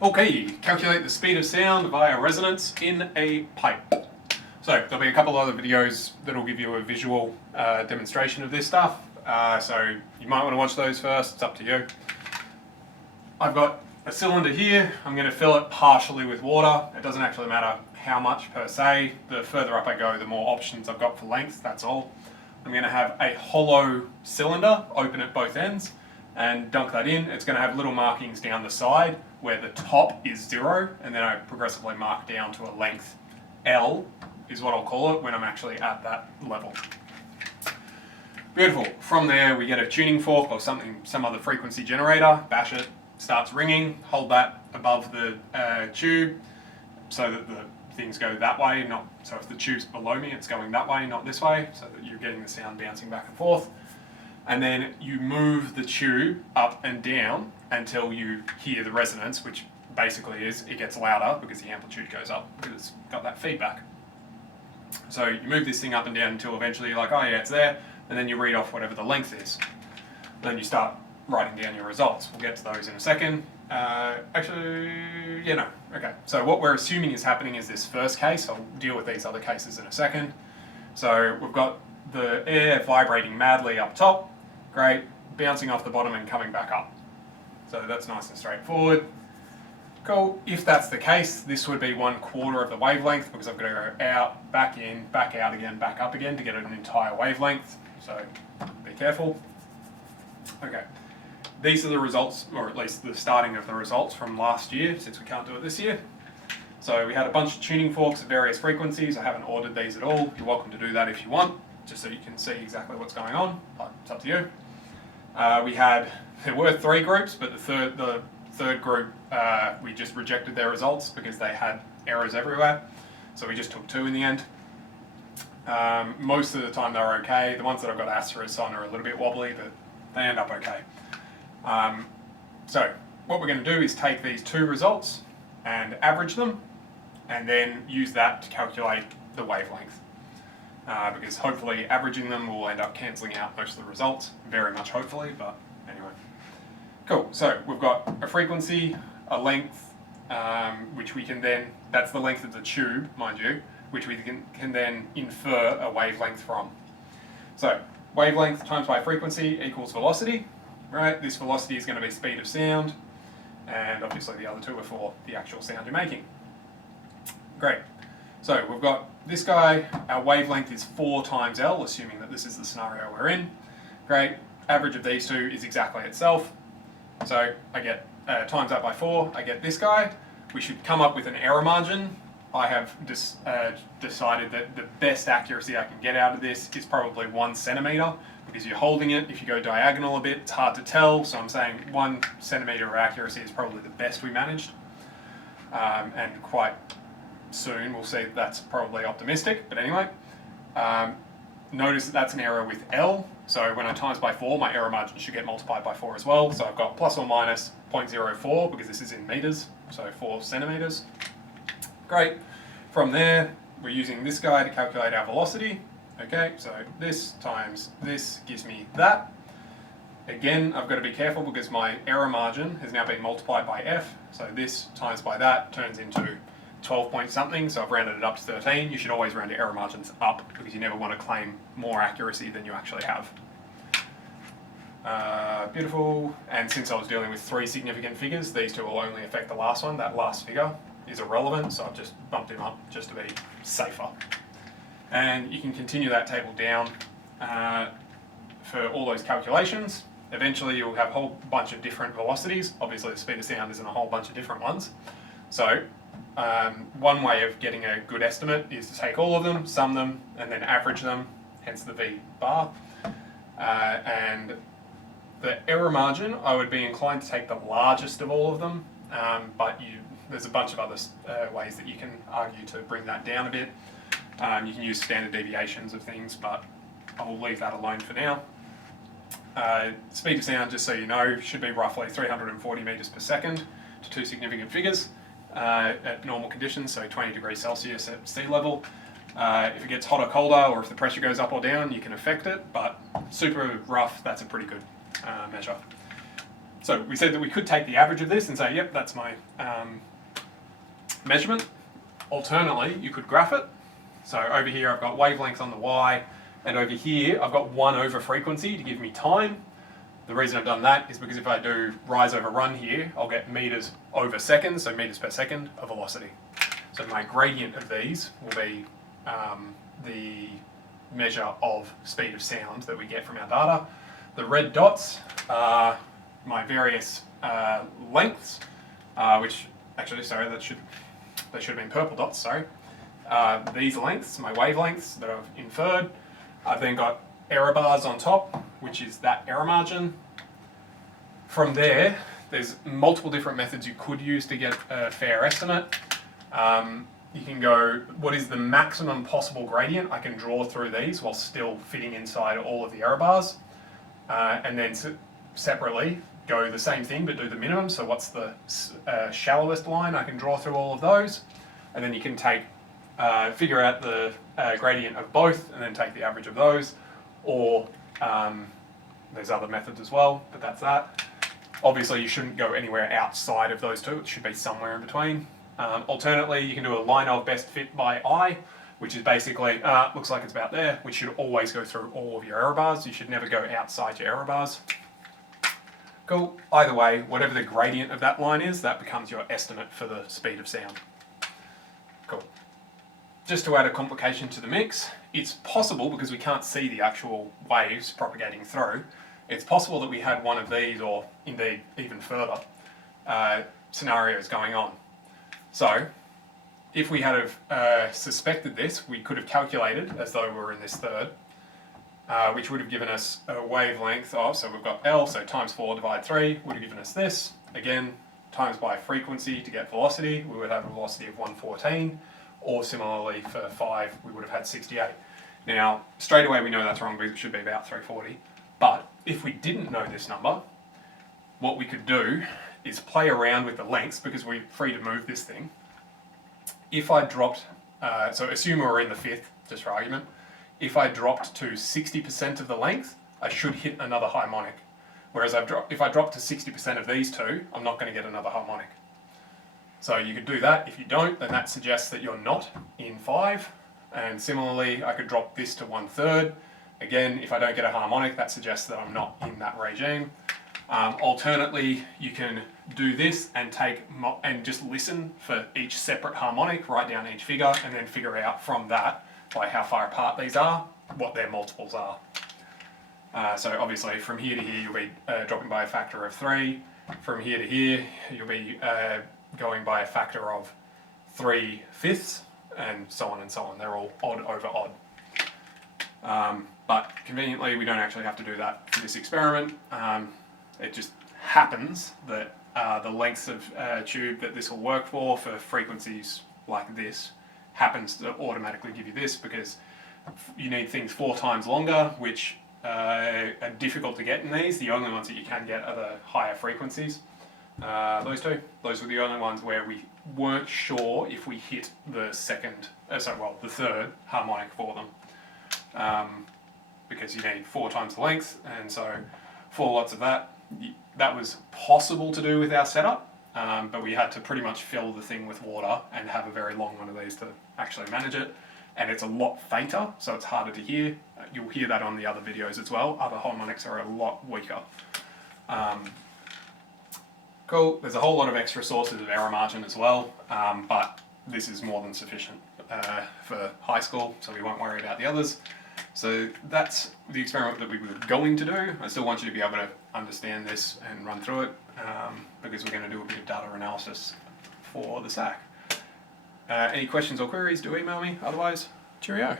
Okay, calculate the speed of sound via resonance in a pipe. So there'll be a couple of other videos that'll give you a visual demonstration of this stuff. So you might want to watch those first, it's up to you. I've got a cylinder here, I'm going to fill it partially with water. It doesn't actually matter how much per se. The further up I go, the more options I've got for length, that's all. I'm going to have a hollow cylinder, open at both ends, and dunk that in. It's going to have little markings down the side where the top is 0, and then I progressively mark down to a length L, is what I'll call it when I'm actually at that level. Beautiful. From there we get a tuning fork or some other frequency generator, bash it, starts ringing, hold that above the tube so that the things go that way, so if the tube's below me it's going that way, not this way, so that you're getting the sound bouncing back and forth. And then you move the tube up and down until you hear the resonance, which basically is it gets louder because the amplitude goes up because it's got that feedback. So you move this thing up and down until eventually you're like, oh yeah, it's there, and then you read off whatever the length is. Then you start writing down your results. We'll get to those in a second. Okay. So what we're assuming is happening is this first case. I'll deal with these other cases in a second. So we've got the air vibrating madly up top, great, bouncing off the bottom and coming back up. So that's nice and straightforward. Cool. If that's the case, this would be 1/4 of the wavelength because I've got to go out, back in, back out again, back up again to get an entire wavelength. So be careful. Okay. These are the results, or at least the starting of the results from last year, since we can't do it this year. So we had a bunch of tuning forks at various frequencies. I haven't ordered these at all. You're welcome to do that if you want, just so you can see exactly what's going on, but it's up to you. There were 3 groups, but the third group, we just rejected their results because they had errors everywhere. So we just took 2 in the end. Most of the time they're okay. The ones that I've got asterisks on are a little bit wobbly, but they end up okay. So what we're going to do is take these 2 results and average them, and then use that to calculate the wavelength. Because hopefully averaging them will end up cancelling out most of the results, very much hopefully, but anyway. Cool, so we've got a frequency, a length, which we can then, that's the length of the tube, mind you, which we can then infer a wavelength from. So wavelength times by frequency equals velocity, right? This velocity is going to be speed of sound, and obviously the other 2 are for the actual sound you're making. Great. So we've got this guy, our wavelength is 4 times L, assuming that this is the scenario we're in. Great. Average of these 2 is exactly itself. So I get times that by 4, I get this guy. We should come up with an error margin. I have decided that the best accuracy I can get out of this is probably 1 centimetre, because you're holding it. If you go diagonal a bit, it's hard to tell, so I'm saying 1 centimetre of accuracy is probably the best we managed. And quite soon we'll see that's probably optimistic, but anyway. Notice that that's an error with L, so when I times by 4, my error margin should get multiplied by 4 as well. So I've got plus or minus 0.04, because this is in metres, so 4 centimetres. Great. From there, we're using this guy to calculate our velocity. Okay, so this times this gives me that. Again, I've got to be careful because my error margin has now been multiplied by f, so this times by that turns into 12 point something, so I've rounded it up to 13. You should always round your error margins up because you never want to claim more accuracy than you actually have. Beautiful, and since I was dealing with 3 significant figures, these 2 will only affect the last one. That last figure is irrelevant, so I've just bumped him up just to be safer. And you can continue that table down for all those calculations. Eventually you'll have a whole bunch of different velocities. Obviously the speed of sound isn't a whole bunch of different ones. So one way of getting a good estimate is to take all of them, sum them, and then average them, hence the V bar. And the error margin, I would be inclined to take the largest of all of them, but there's a bunch of other ways that you can argue to bring that down a bit. You can use standard deviations of things, but I'll leave that alone for now. Speed of sound, just so you know, should be roughly 340 metres per second to 2 significant figures at normal conditions, so 20 degrees Celsius at sea level. If it gets hot or colder, or if the pressure goes up or down, you can affect it, but super rough, that's a pretty good measure. So we said that we could take the average of this and say, yep, that's my measurement. Alternately, you could graph it. So over here I've got wavelength on the Y, and over here I've got 1 over frequency to give me time. The reason I've done that is because if I do rise over run here, I'll get meters over seconds, so meters per second of velocity. So my gradient of these will be the measure of speed of sound that we get from our data. The red dots are my various lengths, which actually, sorry, they should have been purple dots, sorry. These lengths, my wavelengths that I've inferred. I've then got error bars on top, which is that error margin. From there, there's multiple different methods you could use to get a fair estimate. You can go, what is the maximum possible gradient I can draw through these while still fitting inside all of the error bars. And then separately, go the same thing but do the minimum. So what's the shallowest line I can draw through all of those. And then you can take, figure out the gradient of both and then take the average of those. Or there's other methods as well, but that's that. Obviously, you shouldn't go anywhere outside of those two. It should be somewhere in between. Alternately, you can do a line of best fit by eye, which is basically, looks like it's about there, which should always go through all of your error bars. You should never go outside your error bars. Cool. Either way, whatever the gradient of that line is, that becomes your estimate for the speed of sound. Cool. Just to add a complication to the mix, it's possible, because we can't see the actual waves propagating through, it's possible that we had one of these, or indeed even further, scenarios going on. So, if we had suspected this, we could have calculated as though we were in this third, which would have given us a wavelength of, so we've got L, so times 4 divided 3, would have given us this. Again, times by frequency to get velocity, we would have a velocity of 114, or similarly for 5, we would have had 68. Now, straight away we know that's wrong because it should be about 340, but if we didn't know this number, what we could do is play around with the lengths, because we're free to move this thing. If I dropped, so assume we're in the fifth, just for argument, if I dropped to 60% of the length, I should hit another harmonic. Whereas if I drop to 60% of these two, I'm not going to get another harmonic. So you could do that. If you don't, then that suggests that you're not in 5. And similarly, I could drop this to 1/3. Again, if I don't get a harmonic, that suggests that I'm not in that regime. Alternately, you can do this and and just listen for each separate harmonic, write down each figure, and then figure out from that, by how far apart these are, what their multiples are. So obviously from here to here you'll be dropping by a factor of 3. From here to here you'll be going by a factor of 3/5, and so on and so on. They're all odd over odd. But conveniently we don't actually have to do that for this experiment. It just happens that the lengths of tube that this will work for frequencies like this happens to automatically give you this, because you need things 4 times longer, which are difficult to get in these. The only ones that you can get are the higher frequencies. Those were the only ones where we weren't sure if we hit the the third harmonic for them. Because you need 4 times the length, and so 4 lots of that. That was possible to do with our setup, but we had to pretty much fill the thing with water and have a very long one of these to actually manage it. And it's a lot fainter, so it's harder to hear. You'll hear that on the other videos as well. Other harmonics are a lot weaker. Cool. There's a whole lot of extra sources of error margin as well, but this is more than sufficient for high school, so we won't worry about the others. So that's the experiment that we were going to do. I still want you to be able to understand this and run through it, because we're going to do a bit of data analysis for the SAC. Any questions or queries, do email me. Otherwise, cheerio.